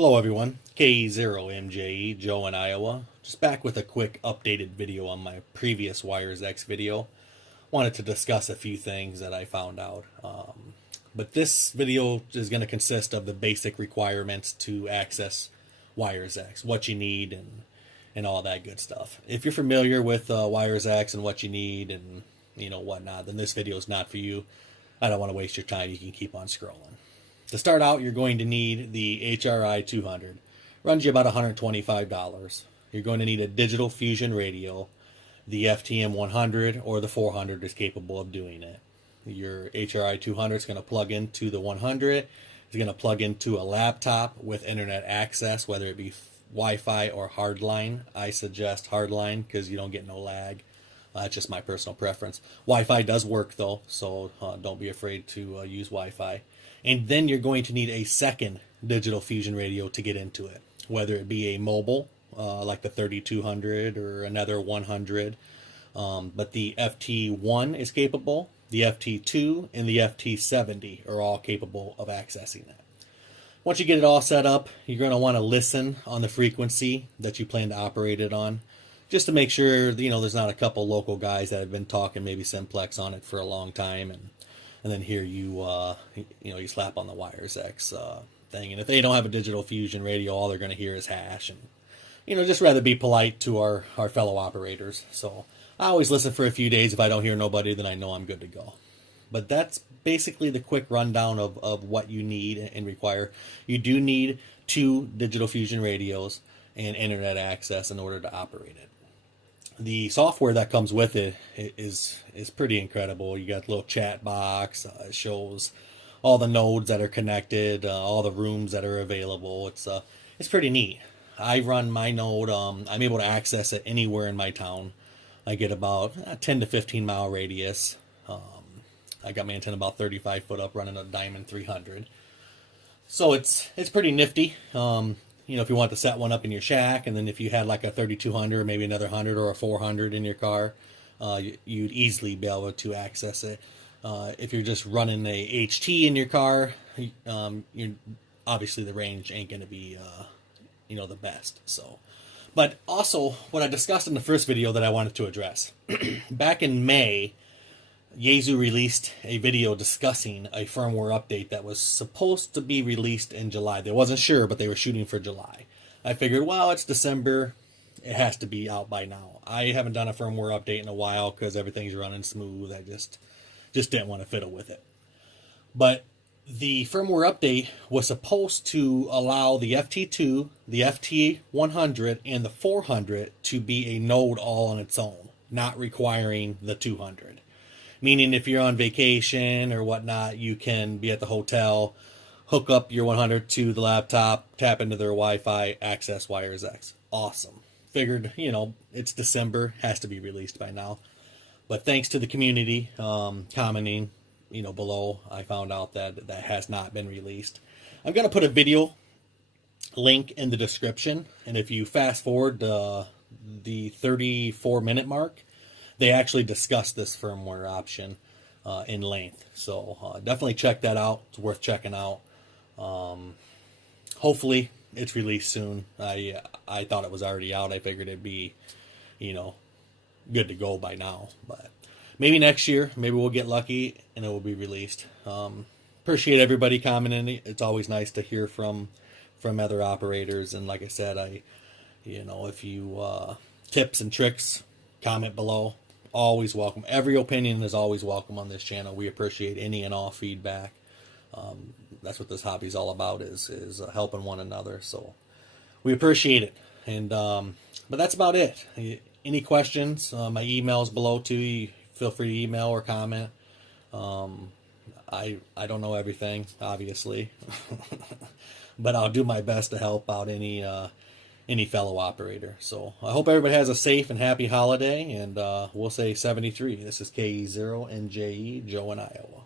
Hello everyone, K0MJE, Joe in Iowa. Just back with a quick updated video on my previous Wires X video. Wanted to discuss a few things that I found out. But this video is going to consist of the basic requirements to access Wires X, what you need and all that good stuff. If you're familiar with Wires X and what you need and whatnot, then this video is not for you. I don't want to waste your time. You can keep on scrolling. To start out, you're going to need the HRI 200. Runs you about $125. You're going to need a digital fusion radio. The FTM 100 or the 400 is capable of doing it. Your HRI 200 is going to plug into the 100. It's going to plug into a laptop with internet access, whether it be Wi-Fi or hardline. I suggest hardline because you don't get no lag. It's just my personal preference. Wi-Fi does work though, so don't be afraid to use Wi-Fi. And then you're going to need a second digital fusion radio to get into it, whether it be a mobile, like the 3200 or another 100. But the FT1 is capable, the FT2 and the FT70 are all capable of accessing that. Once you get it all set up, you're going to want to listen on the frequency that you plan to operate it on, just to make sure there's not a couple local guys that have been talking maybe simplex on it for a long time, and then here you slap on the Wires X thing, and if they don't have a digital fusion radio, all they're going to hear is hash, and just rather be polite to our fellow operators. So I always listen for a few days. If I don't hear nobody, then I know I'm good to go. But that's basically the quick rundown of what you need and require. You do need 2 digital fusion radios and internet access in order to operate it. The software that comes with it is pretty incredible. You got a little chat box. It shows all the nodes that are connected, all the rooms that are available. It's pretty neat. I run my node. I'm able to access it anywhere in my town. I get about a 10 to 15 mile radius. I got my antenna about 35 foot up, running a Diamond 300. So it's pretty nifty. If you want to set one up in your shack, and then if you had like a 3200, maybe another 100 or a 400 in your car, you'd easily be able to access it. If you're just running a HT in your car, you're obviously the range ain't going to be the best. So, but also what I discussed in the first video that I wanted to address back in May, Yaesu released a video discussing a firmware update that was supposed to be released in July. They wasn't sure, but they were shooting for July. I figured, well, it's December. It has to be out by now. I haven't done a firmware update in a while because everything's running smooth. I just didn't want to fiddle with it. But the firmware update was supposed to allow the FT2, the FT100, and the 400 to be a node all on its own, not requiring the 200. Meaning if you're on vacation or whatnot, you can be at the hotel, hook up your 100 to the laptop, tap into their Wi-Fi, access Wires X. Awesome. Figured, it's December, has to be released by now. But thanks to the community commenting, below, I found out that has not been released. I'm going to put a video link in the description. And if you fast forward the 34-minute mark, they actually discussed this firmware option in length. So definitely check that out. It's worth checking out. Hopefully it's released soon. I thought it was already out. I figured it'd be, good to go by now. But maybe next year, maybe we'll get lucky and it will be released. Appreciate everybody commenting. It's always nice to hear from other operators. And like I said, if you tips and tricks, comment below. Always welcome. Every opinion is always welcome on this channel. We appreciate any and all feedback. That's what this hobby is all about, is helping one another. So we appreciate it. And but that's about it. Any questions? My email is below too. You feel free to email or comment. I don't know everything, obviously, but I'll do my best to help out any fellow operator. So I hope everybody has a safe and happy holiday, and we'll say 73. This is K0NJE, Joe in Iowa.